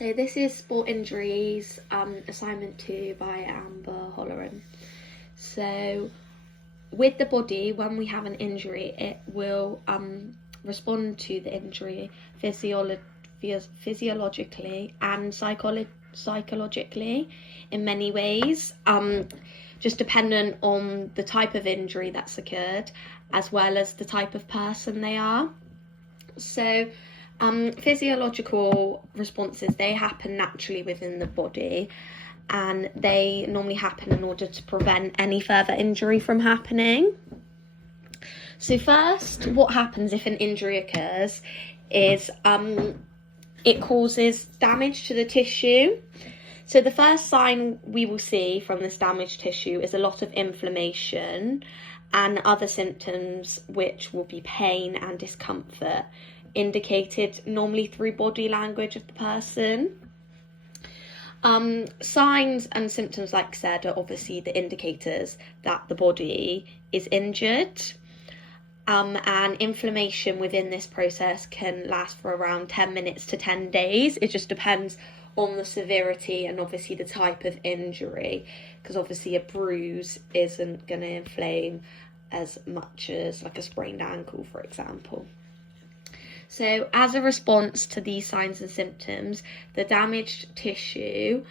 So this is Sport Injuries, assignment 2 by Amber Holleran. So with the body, when we have an injury, it will respond to the injury physiologically and psychologically in many ways, just dependent on the type of injury that's occurred, as well as the type of person they are. So physiological responses, they happen naturally within the body, and they normally happen in order to prevent any further injury from happening. So first, what happens if an injury occurs is it causes damage to the tissue. So the first sign we will see from this damaged tissue is a lot of inflammation and other symptoms, which will be pain and discomfort, indicated normally through body language of the person. Signs and symptoms, like I said, are obviously the indicators that the body is injured. And inflammation within this process can last for around 10 minutes to 10 days. It just depends on the severity and obviously the type of injury, because obviously a bruise isn't going to inflame as much as like a sprained ankle, for example. So as a response to these signs and symptoms, the damaged tissue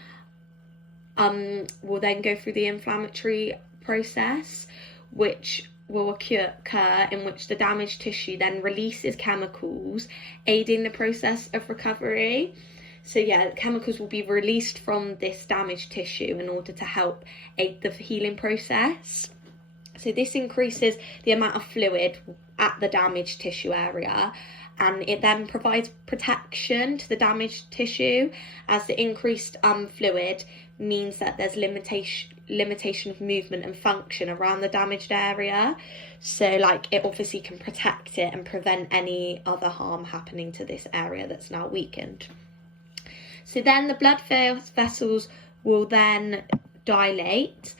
will then go through the inflammatory process, which will occur in which the damaged tissue then releases chemicals, aiding the process of recovery. So chemicals will be released from this damaged tissue in order to help aid the healing process. So this increases the amount of fluid at the damaged tissue area, and it then provides protection to the damaged tissue, as the increased fluid means that there's limitation of movement and function around the damaged area. So it obviously can protect it and prevent any other harm happening to this area that's now weakened. So then the blood vessels will then dilate,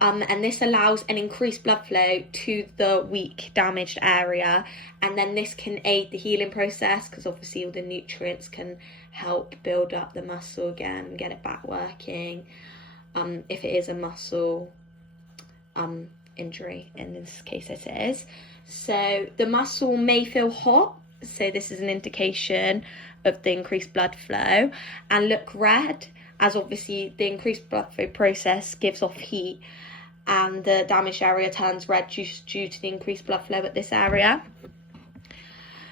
and this allows an increased blood flow to the weak, damaged area, and then this can aid the healing process, because obviously all the nutrients can help build up the muscle again and get it back working, if it is a muscle injury. In this case it is. So the muscle may feel hot, so this is an indication of the increased blood flow, and look red, as obviously the increased blood flow process gives off heat, and the damaged area turns red due to the increased blood flow at this area.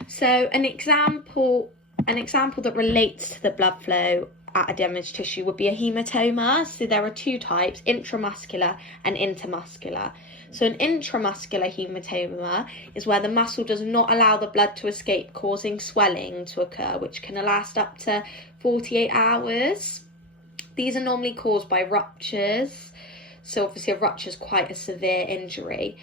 So an example that relates to the blood flow at a damaged tissue would be a hematoma. So there are two types, intramuscular and intermuscular. So an intramuscular hematoma is where the muscle does not allow the blood to escape, causing swelling to occur, which can last up to 48 hours. These are normally caused by ruptures. So obviously a rupture is quite a severe injury.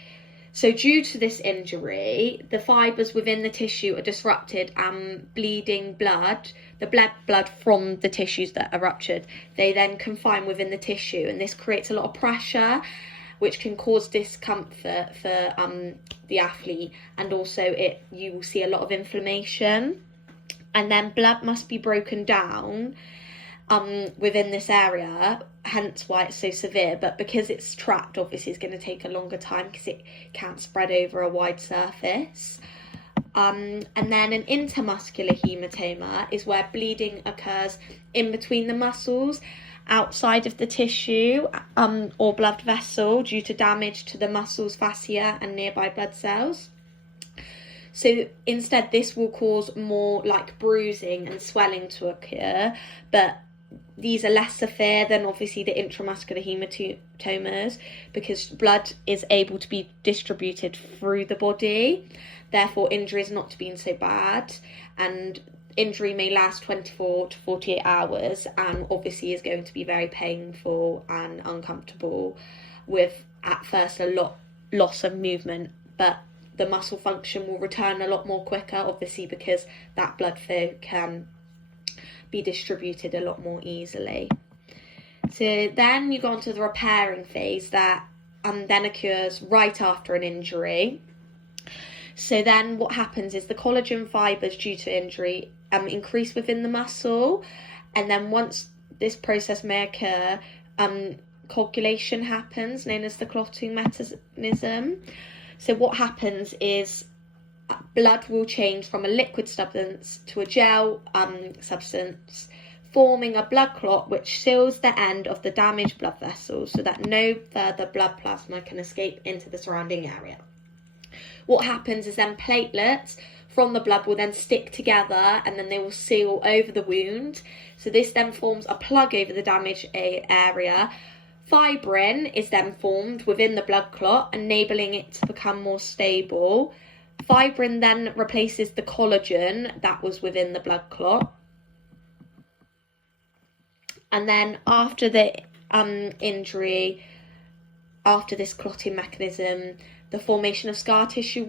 So due to this injury, the fibres within the tissue are disrupted, and bleeding blood, the blood from the tissues that are ruptured, they then confine within the tissue, and this creates a lot of pressure, which can cause discomfort for the athlete, and also you will see a lot of inflammation, and then blood must be broken down within this area, hence why it's so severe. But because it's trapped, obviously it's going to take a longer time because it can't spread over a wide surface. And then an intermuscular hematoma is where bleeding occurs in between the muscles, outside of the tissue or blood vessel, due to damage to the muscles, fascia and nearby blood cells. So instead this will cause more bruising and swelling to occur, but these are less severe than obviously the intramuscular hematomas, because blood is able to be distributed through the body. Therefore, injury is not being so bad, and injury may last 24 to 48 hours, and obviously is going to be very painful and uncomfortable, with at first a lot loss of movement, but the muscle function will return a lot more quicker, obviously because that blood flow can be distributed a lot more easily. So then you go on to the repairing phase that then occurs right after an injury. So then what happens is the collagen fibres due to injury increase within the muscle, And then once this process may occur, coagulation happens, known as the clotting mechanism. So what happens is blood will change from a liquid substance to a gel substance, forming a blood clot which seals the end of the damaged blood vessels so that no further blood plasma can escape into the surrounding area. What happens is then platelets from the blood will then stick together and then they will seal over the wound. So this then forms a plug over the damaged area. Fibrin is then formed within the blood clot, enabling it to become more stable. Fibrin then replaces the collagen that was within the blood clot. And then after the injury, after this clotting mechanism, the formation of scar tissue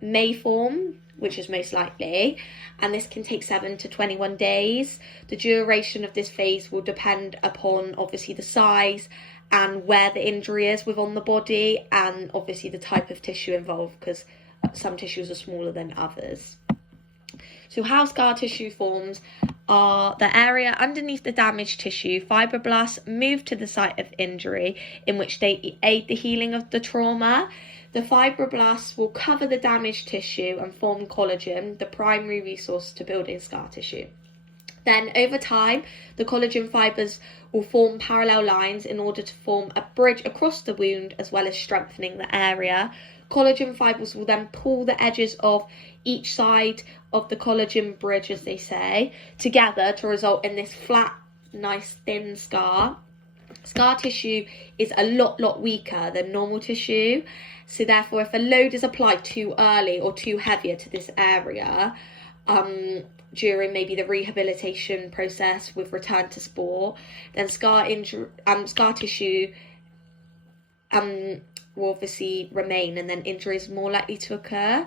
may form, which is most likely, and this can take 7 to 21 days. The duration of this phase will depend upon obviously the size and where the injury is within the body, and obviously the type of tissue involved, because some tissues are smaller than others. So how scar tissue forms are the area underneath the damaged tissue. Fibroblasts move to the site of injury, in which they aid the healing of the trauma. The fibroblasts will cover the damaged tissue and form collagen, the primary resource to building scar tissue. Then over time, the collagen fibres will form parallel lines in order to form a bridge across the wound, as well as strengthening the area. Collagen fibres will then pull the edges of each side of the collagen bridge, as they say, together to result in this flat, nice, thin scar. Scar tissue is a lot weaker than normal tissue. So therefore, if a load is applied too early or too heavier to this area, during maybe the rehabilitation process with return to sport, then scar tissue will obviously remain, and then injury is more likely to occur.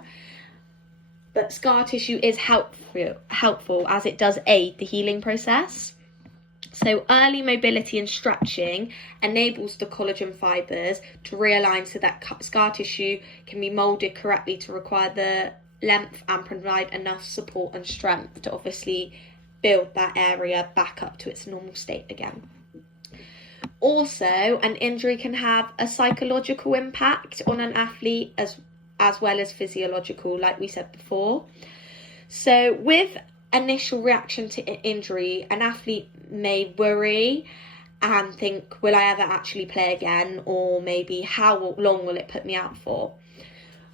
But scar tissue is helpful as it does aid the healing process. So early mobility and stretching enables the collagen fibres to realign so that scar tissue can be moulded correctly to require the length and provide enough support and strength to obviously build that area back up to its normal state again. Also, an injury can have a psychological impact on an athlete as well as physiological, like we said before. So with initial reaction to injury, an athlete may worry and think, will I ever actually play again? Or maybe how long will it put me out for?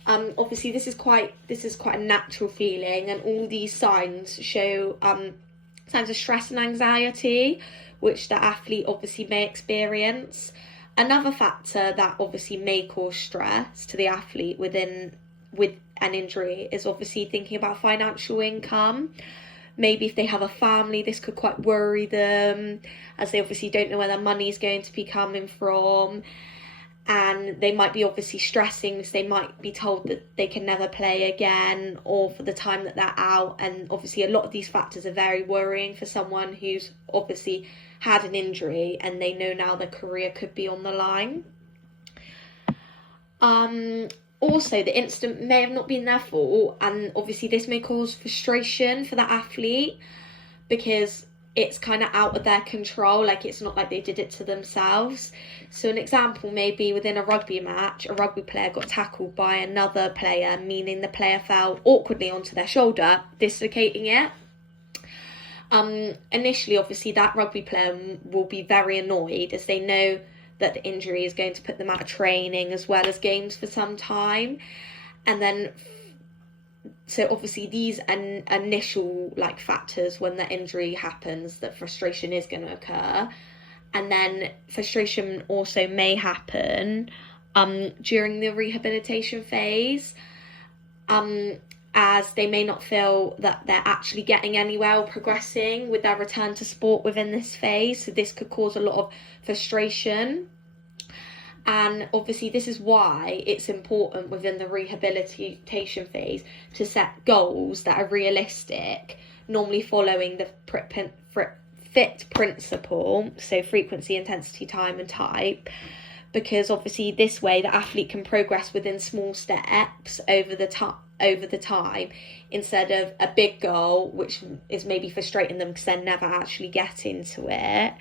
Obviously this is quite a natural feeling, and all these signs show signs of stress and anxiety which the athlete obviously may experience. Another factor that obviously may cause stress to the athlete with an injury is obviously thinking about financial income. Maybe if they have a family, this could quite worry them, as they obviously don't know where their money is going to be coming from. And they might be obviously stressing because they might be told that they can never play again, or for the time that they're out. And obviously a lot of these factors are very worrying for someone who's obviously had an injury and they know now their career could be on the line. Also, the incident may have not been their fault, and obviously this may cause frustration for the athlete because it's kind of out of their control, like it's not like they did it to themselves. So an example may be within a rugby match, a rugby player got tackled by another player, meaning the player fell awkwardly onto their shoulder, dislocating it. Initially, obviously, that rugby player will be very annoyed as they know that the injury is going to put them out of training as well as games for some time. And then, so obviously these initial factors when the injury happens, that frustration is going to occur. And then frustration also may happen during the rehabilitation phase, as they may not feel that they're actually getting anywhere or progressing with their return to sport within this phase. So this could cause a lot of frustration. And obviously this is why it's important within the rehabilitation phase to set goals that are realistic, normally following the FIT principle, so frequency, intensity, time and type, because obviously this way the athlete can progress within small steps over the over the time, instead of a big goal, which is maybe frustrating them because they're never actually getting to it.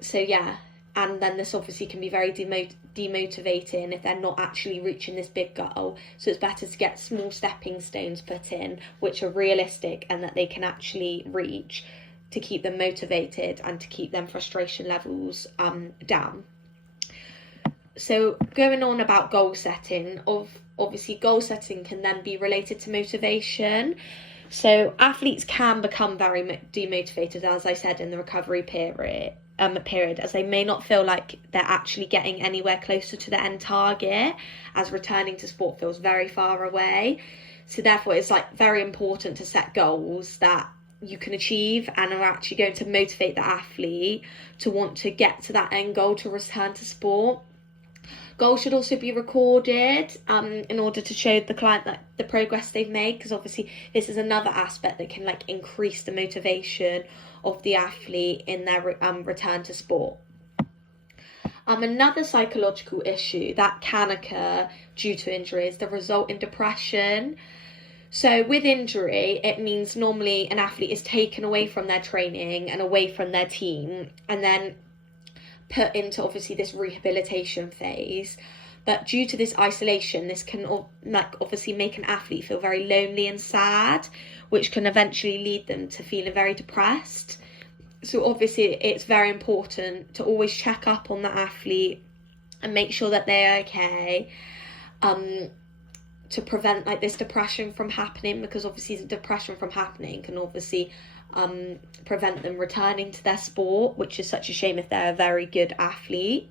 So yeah, and then this obviously can be very demotivating if they're not actually reaching this big goal. So it's better to get small stepping stones put in, which are realistic and that they can actually reach, to keep them motivated and to keep them frustration levels down. So going on about goal setting, obviously goal setting can then be related to motivation. So athletes can become very demotivated, as I said, in the recovery period, as they may not feel like they're actually getting anywhere closer to the end target, as returning to sport feels very far away. So therefore it's like very important to set goals that you can achieve and are actually going to motivate the athlete to want to get to that end goal, to return to sport. Goals should also be recorded in order to show the client that the progress they've made, because obviously this is another aspect that can like increase the motivation of the athlete in their return to sport. Another psychological issue that can occur due to injury is the result in depression. So with injury, it means normally an athlete is taken away from their training and away from their team, and then put into obviously this rehabilitation phase. But due to this isolation, this can obviously make an athlete feel very lonely and sad, which can eventually lead them to feeling very depressed. So obviously it's very important to always check up on the athlete and make sure that they're okay, to prevent like this depression from happening, because obviously the depression from happening can obviously prevent them returning to their sport, which is such a shame if they're a very good athlete.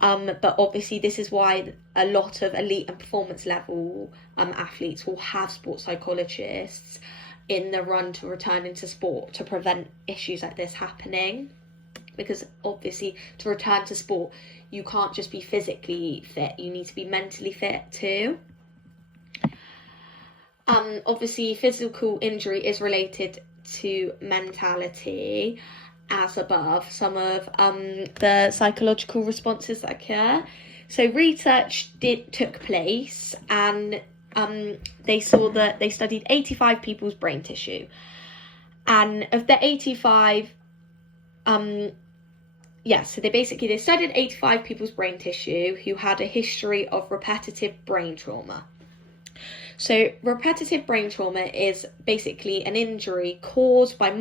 But obviously this is why a lot of elite and performance level athletes will have sports psychologists in the run to returning to sport, to prevent issues like this happening. Because obviously to return to sport, you can't just be physically fit, you need to be mentally fit too. Obviously physical injury is related to mentality, as above, some of the psychological responses that occur. So research took place, and they saw that they studied 85 people's brain tissue, and of the 85, so they studied 85 people's brain tissue who had a history of repetitive brain trauma. So repetitive brain trauma is basically an injury caused by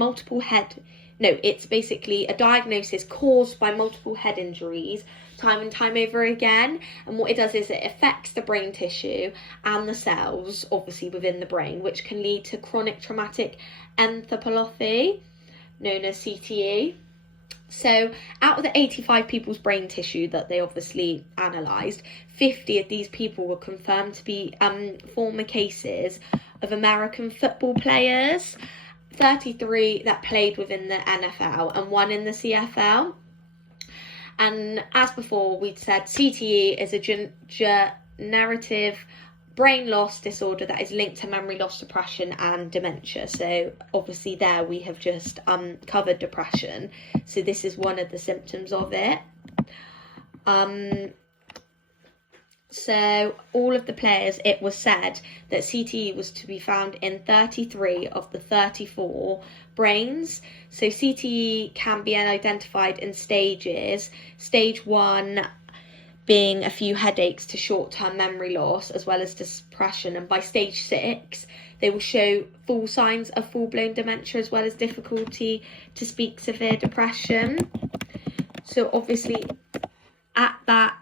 it's basically a diagnosis caused by multiple head injuries time and time over again. And what it does is it affects the brain tissue and the cells, obviously within the brain, which can lead to chronic traumatic encephalopathy, known as CTE. So out of the 85 people's brain tissue that they obviously analysed, 50 of these people were confirmed to be former cases of American football players, 33 that played within the NFL and 1 in the CFL. And as before, we'd said CTE is a degenerative brain loss disorder that is linked to memory loss, depression and dementia. So obviously there we have just covered depression. So this is one of the symptoms of it. So all of the players, it was said that CTE was to be found in 33 of the 34 brains. So CTE can be identified in stages. Stage 1 being a few headaches to short-term memory loss as well as depression, and by stage 6 they will show full signs of full-blown dementia as well as difficulty to speak, severe depression. So obviously at that